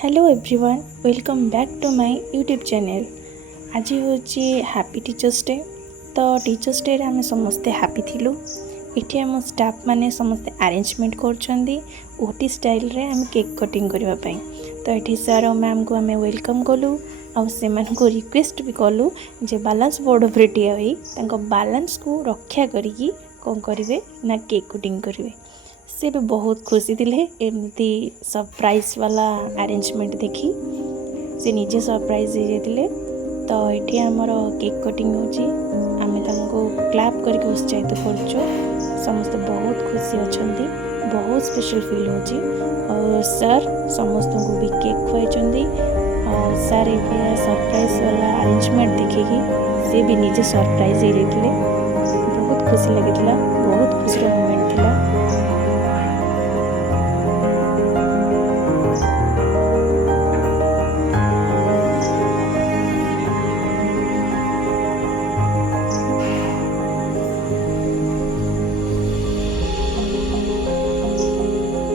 Hello everyone, welcome back to my YouTube channel. आज हूँ happy teachers day. तो teachers day रे आम समस्ते हैप्पी थिलु। इठी आम स्टाफ माने समस्ते अरेंजमेंट करछंदी ओटी स्टाइल रे आम केक कटिंग करबा पई। तो एठी सर और मैम को आम वेलकम कलु और से मान को रिक्वेस्ट भी कलु जे बैलेंस बोर्ड उपरे ठिया होई तांको बैलेंस को रक्षा करिकी कोन करिवे ना केक कटिंग करिवे। से भी बहुत खुशी थे एमती सरप्राइज वाला अरेंजमेंट देखी से निजे सरप्राइज हो जाते। तो ये आमर केक कटिंग हो क्लैप करके उत्साहित कर समस्त बहुत खुशी अच्छा, बहुत स्पेशल फील हो। सर समस्त को भी केक खुआई और सर ये सरप्राइज वाला अरेंजमेंट देखिए से भी निजे सरप्राइज हो बहुत खुशी लगी, बहुत खुशी मोमेंट था।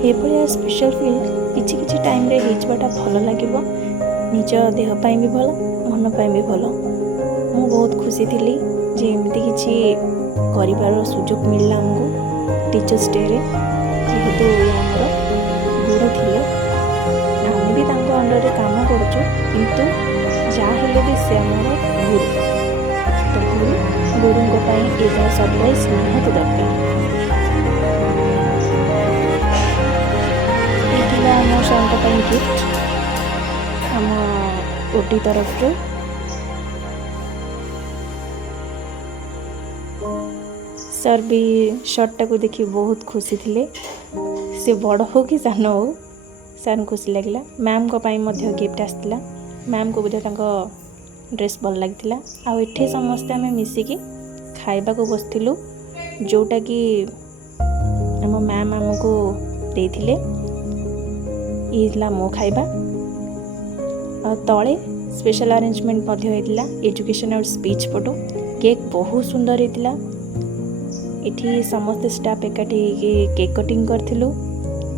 ये स्पेशल फील किछि किछि टाइम रे हेजबाटा भल लागिबो, निज देह पाई भी भल, मन पाई भी भल। मु बहुत खुशी थी जे एमती किछि करिवार सुजोग मिलला हमको टीचर्स डे रे। जेहेतु हमर गुरु थिले आमे भी तांको अंडर रे काम करछु, किंतु जा हेले भी से हमर गुरु। तो गुरु को पाई एटा सरप्राइज निहात दरकार। आम सर गिफ्ट आम ओटी तरफ सर भी शर्टा को देखी बहुत खुशी थे। से बड़ हो कि सान हो सर खुशी लगे। मैम को पाई मध्य गिफ्ट आसला, मैम को बोधे ड्रेस भल लगी। आठ समस्ते आम मिसिकी खाइबा को बसलु जोटा कि आम मैम आमको देथिले। ये मो खाइबा तले स्पेशल अरेंजमेंट एजुकेशन और स्पीच फोटो केक बहुत सुंदर होता। इठी समस्त स्टाफ एकाठी केक कटिंग करथिलु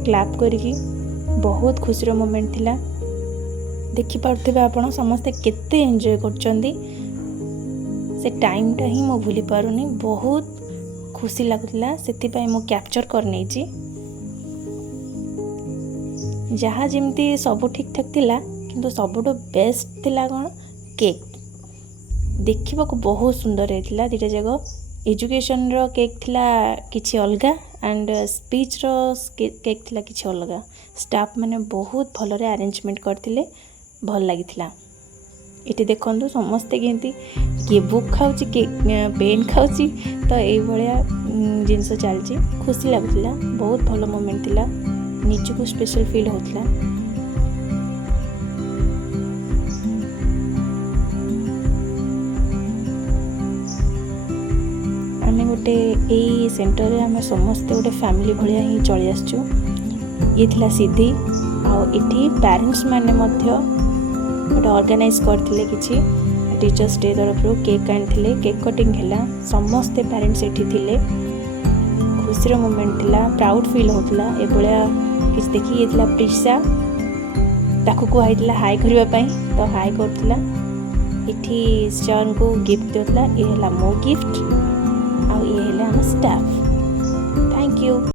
क्लैप करिकी बहुत खुशी मोमेंट थिला। देखि पारथिबे आपण समस्ते केते एंजॉय करचंदी। से टाइमटा ही मो भूली पारुनी, बहुत खुशी लागुला। सेति पई मो कैप्चर कर नेची। जहाँ जमती सब ठीक ठाक थिला, किंतु सबुठ बेस्ट थिला कौन केक देखा बहुत सुंदर होता। दुटा जगह एजुकेशन रो केक थिला किछि अलगा एंड स्पीच रो केक थिला किछि अलगा। स्टाफ माने बहुत भल अरेंजमेंट करथिले, भल लागिथिला। इटी देखंतु समस्ते केंती किए बुक खाउची के पेन खाउची। तो एई भलिया जिंस चलची, खुशी लागुथिला, बहुत भल मोमेंट थिला, निजको स्पेशल फील होता। आम गोटे यही सेंटर रे आम समस्ते गोटे फैमिली भाया ही चली आसचु। ये थिला सिद्धि आठी पेरेंट्स माने मध्य गोटे ऑर्गेनाइज करथिले किछि टीचर्स डे तरफ केक आनिथिले, केक कटिंग हैला, समस्ते पेरेंट्स एठी थिले। खुशी मोमेंट थिला, प्राउड फील होता। ए भलिया किसी देखी ये प्रिशा ताकू कहला हाई करने, तो हाई करथिला। इठी सर को गिफ्ट देता। ये मो गिफ्ट आ ये हम स्टाफ। Thank you.